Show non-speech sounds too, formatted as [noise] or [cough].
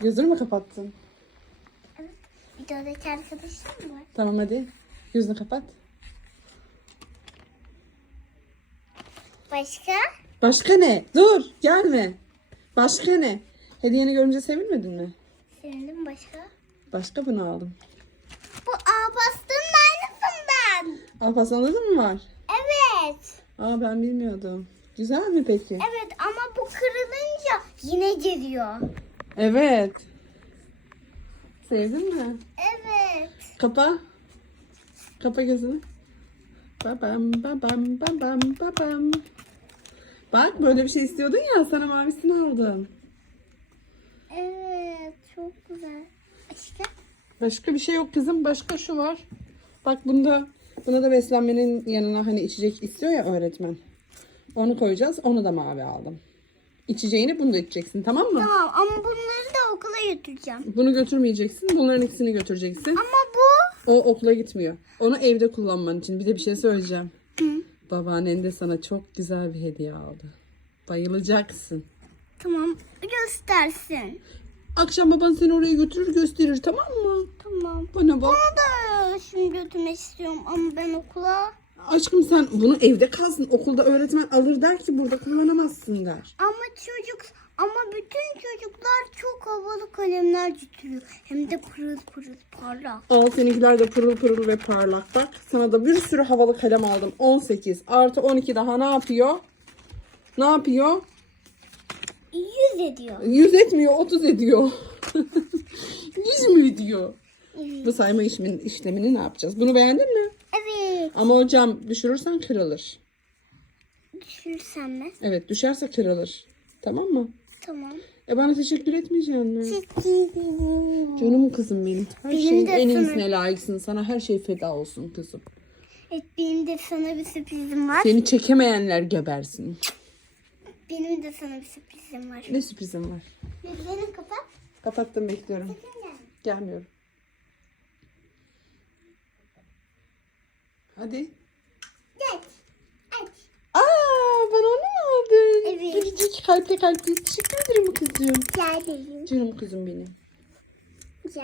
Gözünü mü kapattın? Evet. Videodaki arkadaşım var. Tamam hadi. Gözünü kapat. Başka? Başka ne? Dur gelme. Başka ne? Hediyeni görünce sevinmedin mi? Sevindim başka. Başka bunu aldım. Bu Alparslan'ın aynısından. Alparslan'da mı var? Evet. Aa ben bilmiyordum. Güzel mi peki? Evet ama bu kırılınca yine geliyor. Evet. Sevdin mi? Evet. Kapa. Kapa gözünü. Babam babam babam babam. Bak böyle bir şey istiyordun ya sana mavisini aldım. Evet. Çok güzel. Başka? Başka bir şey yok kızım. Başka şu var. Bak bunda buna da beslenmenin yanına hani içecek istiyor ya öğretmen. Onu koyacağız. Onu da mavi aldım. İçeceğini bunu da içeceksin tamam mı? Tamam ama bunları da okula götüreceğim. Bunu götürmeyeceksin. Bunların ikisini götüreceksin. Ama bu... O okula gitmiyor. Onu evde kullanman için. Bir de bir şey söyleyeceğim. Babaannen de sana çok güzel bir hediye aldı. Bayılacaksın. Tamam göstersin. Akşam baban seni oraya götürür gösterir tamam mı? Tamam. Bana bak. Bunu da şimdi götürmek istiyorum ama ben okula... Aşkım sen bunu evde kalsın. Okulda öğretmen alır der ki burada kullanamazsın der. Ama çocuk ama bütün çocuklar çok havalı kalemler getiriyor. Hem de pırıl pırıl parlak. Al seninkiler de pırıl pırıl ve parlak. Bak sana da bir sürü havalı kalem aldım. 18 artı 12 daha ne yapıyor? Ne yapıyor? Yüz ediyor. 100 etmiyor 30 ediyor. [laughs] 100 mü ediyor? Bu sayma işlemin, işlemini ne yapacağız? Bunu beğendin mi? Ama hocam düşürürsen kırılır. Düşürsem mi? Evet düşerse kırılır. Tamam mı? Tamam. E bana teşekkür etmeyeceksin mi? Canım kızım benim. Her Benim şeyin en sana- iyisine layıksın. Sana her şey feda olsun kızım. Evet benim de sana bir sürprizim var. Seni çekemeyenler gebersin. Benim de sana bir sürprizim var. Ne sürprizim var? Gözlerini kapat. Kapattım bekliyorum. Sakın gelme. Gelmiyorum. Hadi. Dört. Aç. Aa bana onu mu aldın? Evet. Biricik kalpli kalpli. Teşekkür ederim kızım. Rica ederim. Canım kızım benim. Rica